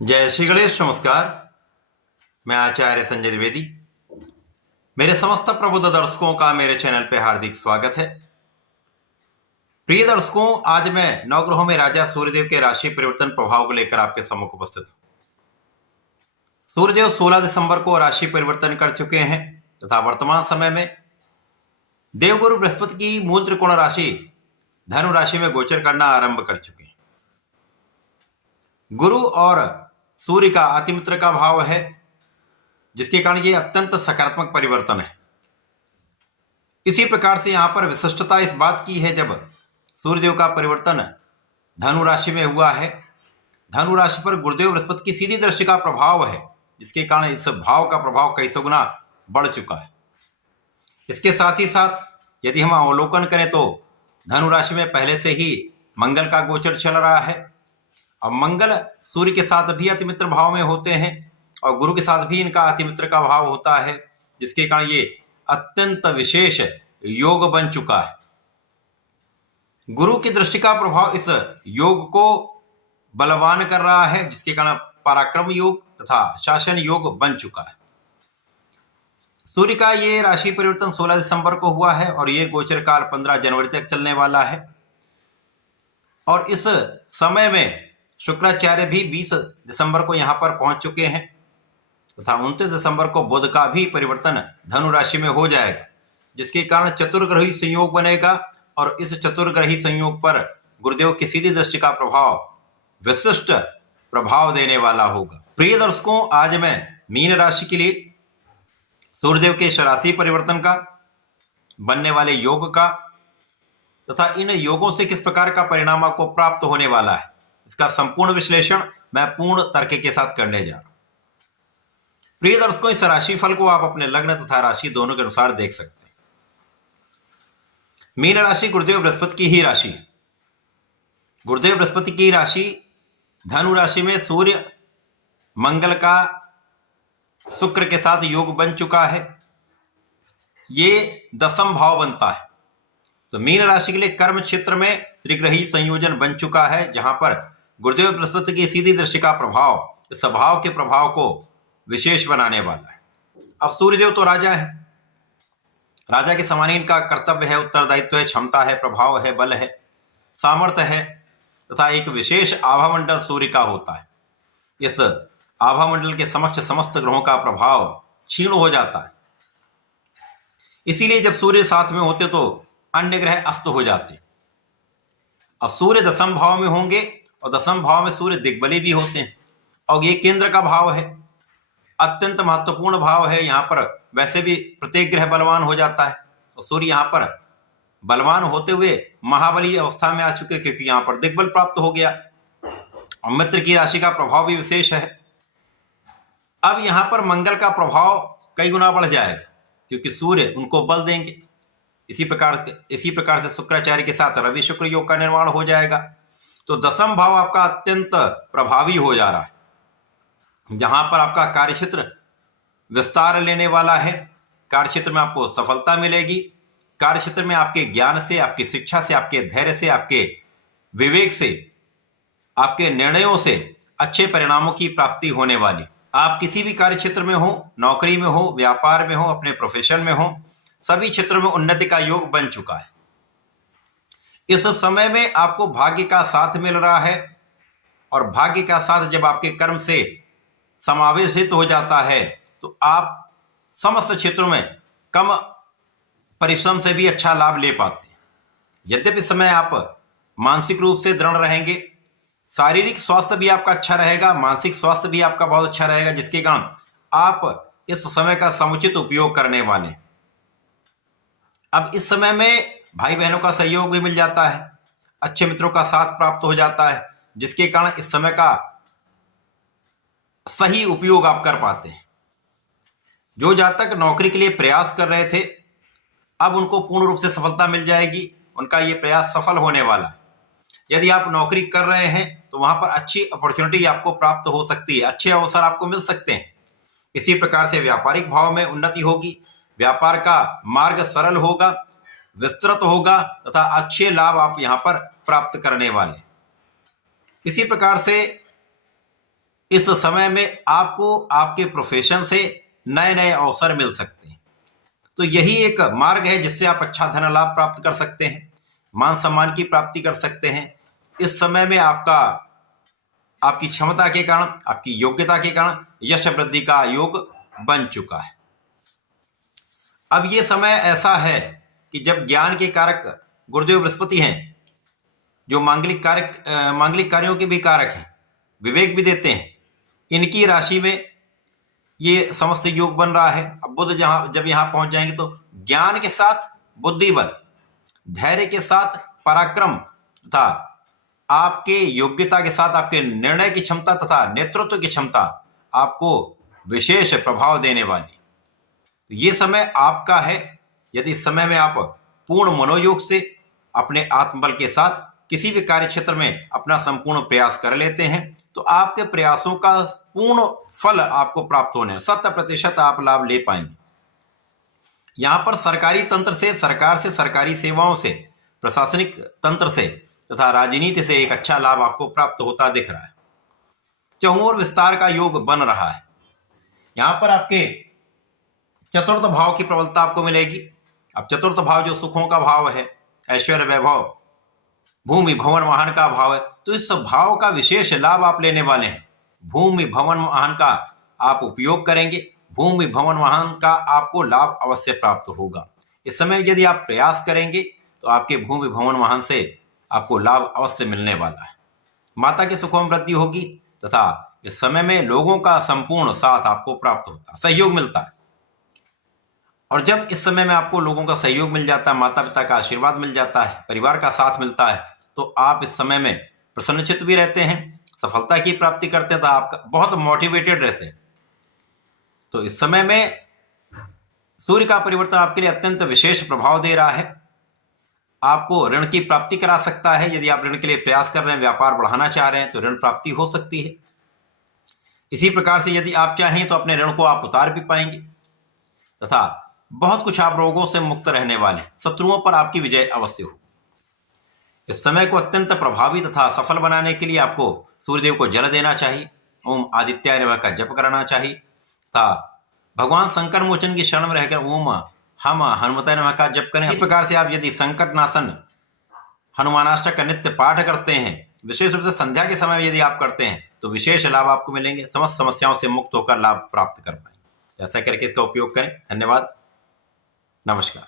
जय श्री गणेश। नमस्कार। मैं आचार्य संजय द्विवेदी। मेरे समस्त प्रबुद्ध दर्शकों का मेरे चैनल पे हार्दिक स्वागत है। प्रिय दर्शकों, आज मैं नवग्रहों में राजा सूर्यदेव के राशि परिवर्तन प्रभाव को लेकर आपके सम्मुख उपस्थित हूं। सूर्यदेव 16 दिसंबर को राशि परिवर्तन कर चुके हैं तथा वर्तमान समय में देवगुरु बृहस्पति की मूल त्रिकोण राशि धनु राशि में गोचर करना आरंभ कर चुके हैं। गुरु और सूर्य का अतिमित्र का भाव है, जिसके कारण ये अत्यंत सकारात्मक परिवर्तन है। इसी प्रकार से यहां पर विशिष्टता इस बात की है, जब सूर्यदेव का परिवर्तन धनु राशि में हुआ है, धनु राशि पर गुरुदेव बृहस्पति की सीधी दृष्टि का प्रभाव है, जिसके कारण इस भाव का प्रभाव कई सौ गुना बढ़ चुका है। इसके साथ ही साथ यदि हम अवलोकन करें तो धनु राशि में पहले से ही मंगल का गोचर चल रहा है। अब मंगल सूर्य के साथ भी अतिमित्र भाव में होते हैं और गुरु के साथ भी इनका अतिमित्र का भाव होता है, जिसके कारण ये अत्यंत विशेष योग बन चुका है। गुरु की दृष्टि का प्रभाव इस योग को बलवान कर रहा है, जिसके कारण पराक्रम योग तथा शासन योग बन चुका है। सूर्य का ये राशि परिवर्तन 16 दिसंबर को हुआ है और ये गोचर काल 15 जनवरी तक चलने वाला है। और इस समय में शुक्राचार्य भी 20 दिसंबर को यहां पर पहुंच चुके हैं तथा 29 दिसंबर को बुध का भी परिवर्तन धनु राशि में हो जाएगा, जिसके कारण चतुर्ग्रही संयोग बनेगा और इस चतुर्ग्रही संयोग पर गुरुदेव की सीधी दृष्टि का प्रभाव विशिष्ट प्रभाव देने वाला होगा। प्रिय दर्शकों, आज मैं मीन राशि के लिए सूर्यदेव के राशि परिवर्तन का, बनने वाले योग का तथा इन योगों से किस प्रकार का परिणाम आपको प्राप्त होने वाला है, इसका संपूर्ण विश्लेषण मैं पूर्ण तर्क के साथ करने जा रहा हूं। प्रिय दर्शकों, इस राशि फल को आप अपने लग्न तथा राशि दोनों के अनुसार देख सकते हैं। मीन राशि गुरुदेव बृहस्पति की ही राशि है। गुरुदेव बृहस्पति की राशि धनु राशि में सूर्य मंगल का शुक्र के साथ योग बन चुका है। ये 10वां भाव बनता है। तो मीन राशि के लिए कर्म क्षेत्र में त्रिग्रही संयोजन बन चुका है, जहां पर गुरुदेव बृहस्पति की सीधी दृष्टि का प्रभाव इस स्वभाव के प्रभाव को विशेष बनाने वाला है। अब सूर्यदेव तो राजा है, राजा के समान ही इनका कर्तव्य है, उत्तरदायित्व है, क्षमता है, प्रभाव है, बल है, सामर्थ्य है तथा एक विशेष आभामंडल सूर्य का होता है। इस आभामंडल के समक्ष समस्त ग्रहों का प्रभाव क्षीण हो जाता है। इसीलिए जब सूर्य साथ में होते तो अन्य ग्रह अस्त हो जाते। अब सूर्य 10वें भाव में होंगे और 10वें भाव में सूर्य दिग्बली भी होते हैं और ये केंद्र का भाव है, अत्यंत महत्वपूर्ण भाव है। यहां पर वैसे भी प्रत्येक ग्रह बलवान हो जाता है और सूर्य यहां पर बलवान होते हुए महाबली अवस्था में आ चुके, क्योंकि यहां पर दिग्बल प्राप्त हो गया और मित्र की राशि का प्रभाव भी विशेष है। अब यहां पर मंगल का प्रभाव कई गुना बढ़ जाएगा, क्योंकि सूर्य उनको बल देंगे। इसी प्रकार से शुक्राचार्य के साथ रवि शुक्र योग का निर्माण हो जाएगा। तो 10वां भाव आपका अत्यंत प्रभावी हो जा रहा है, जहां पर आपका कार्यक्षेत्र विस्तार लेने वाला है। कार्यक्षेत्र में आपको सफलता मिलेगी। कार्यक्षेत्र में आपके ज्ञान से, आपकी शिक्षा से, आपके धैर्य से, आपके विवेक से, आपके निर्णयों से अच्छे परिणामों की प्राप्ति होने वाली। आप किसी भी कार्यक्षेत्र में हो, नौकरी में हो, व्यापार में हो, अपने प्रोफेशन में हो, सभी क्षेत्रों में उन्नति का योग बन चुका है। इस समय में आपको भाग्य का साथ मिल रहा है और भाग्य का साथ जब आपके कर्म से समावेशित हो जाता है तो आप समस्त क्षेत्रों में कम परिश्रम से भी अच्छा लाभ ले पाते हैं। यद्यपि इस समय आप मानसिक रूप से दृढ़ रहेंगे, शारीरिक स्वास्थ्य भी आपका अच्छा रहेगा, मानसिक स्वास्थ्य भी आपका बहुत अच्छा रहेगा, जिसके कारण आप इस समय का समुचित उपयोग करने वाले। अब इस समय में भाई बहनों का सहयोग भी मिल जाता है, अच्छे मित्रों का साथ प्राप्त हो जाता है, जिसके कारण इस समय का सही उपयोग आप कर पाते हैं। जो जातक नौकरी के लिए प्रयास कर रहे थे, अब उनको पूर्ण रूप से सफलता मिल जाएगी, उनका ये प्रयास सफल होने वाला है। यदि आप नौकरी कर रहे हैं तो वहां पर अच्छी अपॉर्चुनिटी आपको प्राप्त हो सकती है, अच्छे अवसर आपको मिल सकते हैं। इसी प्रकार से व्यापारिक भाव में उन्नति होगी, व्यापार का मार्ग सरल होगा, विस्तृत होगा तथा अच्छे लाभ आप यहां पर प्राप्त करने वाले। इसी प्रकार से इस समय में आपको आपके प्रोफेशन से नए नए अवसर मिल सकते हैं। तो यही एक मार्ग है जिससे आप अच्छा धन लाभ प्राप्त कर सकते हैं, मान सम्मान की प्राप्ति कर सकते हैं। इस समय में आपकी क्षमता के कारण, आपकी योग्यता के कारण यश वृद्धि का योग बन चुका है। अब ये समय ऐसा है कि जब ज्ञान के कारक गुरुदेव बृहस्पति हैं, जो मांगलिक कार्यों के भी कारक हैं, विवेक भी देते हैं, इनकी राशि में ये समस्त योग बन रहा है। अब बुध जब यहां पहुंच जाएंगे तो ज्ञान के साथ बुद्धि बल, धैर्य के साथ पराक्रम तथा आपके योग्यता के साथ आपके निर्णय की क्षमता तथा नेतृत्व की क्षमता आपको विशेष प्रभाव देने वाली। तो ये समय आपका है। यदि इस समय में आप पूर्ण मनोयोग से अपने आत्मबल के साथ किसी भी कार्य क्षेत्र में अपना संपूर्ण प्रयास कर लेते हैं तो आपके प्रयासों का पूर्ण फल आपको प्राप्त होने, 100% आप लाभ ले पाएंगे। यहां पर सरकारी तंत्र से, सरकार से, सरकारी सेवाओं से, प्रशासनिक तंत्र से तथा राजनीति से एक अच्छा लाभ आपको प्राप्त होता दिख रहा है। चहुओर विस्तार का योग बन रहा है। यहां पर आपके चतुर्थ भाव की प्रबलता आपको मिलेगी। अब चतुर्थ भाव जो सुखों का भाव है, ऐश्वर्य वैभव, भूमि भवन वाहन का भाव है, तो इस भाव का विशेष लाभ आप लेने वाले हैं। भूमि भवन वाहन का आप उपयोग करेंगे, भूमि भवन वाहन का आपको लाभ अवश्य प्राप्त होगा। इस समय यदि आप प्रयास करेंगे तो आपके भूमि भवन वाहन से आपको लाभ अवश्य मिलने वाला है। माता के सुखों में वृद्धि होगी तथा इस समय में लोगों का संपूर्ण साथ आपको प्राप्त होता है, सहयोग मिलता है। और जब इस समय में आपको लोगों का सहयोग मिल जाता है, माता पिता का आशीर्वाद मिल जाता है, परिवार का साथ मिलता है, तो आप इस समय में प्रसन्नचित्त भी रहते हैं, सफलता की प्राप्ति करते हैं, तो आप बहुत मोटिवेटेड रहते हैं। तो इस समय में सूर्य का परिवर्तन आपके लिए अत्यंत विशेष प्रभाव दे रहा है। आपको ऋण की प्राप्ति करा सकता है। यदि आप ऋण के लिए प्रयास कर रहे हैं, व्यापार बढ़ाना चाह रहे हैं, तो ऋण प्राप्ति हो सकती है। इसी प्रकार से यदि आप चाहें तो अपने ऋण को आप उतार भी पाएंगे तथा बहुत कुछ आप रोगों से मुक्त रहने वाले, शत्रुओं पर आपकी विजय अवश्य हो। इस समय को अत्यंत प्रभावी तथा सफल बनाने के लिए आपको सूर्यदेव को जल देना चाहिए, ओम आदित्याय नमः का जप करना चाहिए तथा भगवान संकट मोचन की शरण में रहकर ओम हम हनुमताय नमः का जप करें। इसी प्रकार से आप यदि संकट नाशन हनुमानाष्टक का नित्य पाठ करते हैं, विशेष रूप से संध्या के समय यदि आप करते हैं, तो विशेष लाभ आपको मिलेंगे, समस्त समस्याओं से मुक्त होकर लाभ प्राप्त कर पाएंगे। ऐसा करके इसका उपयोग करें। धन्यवाद, नमस्कार।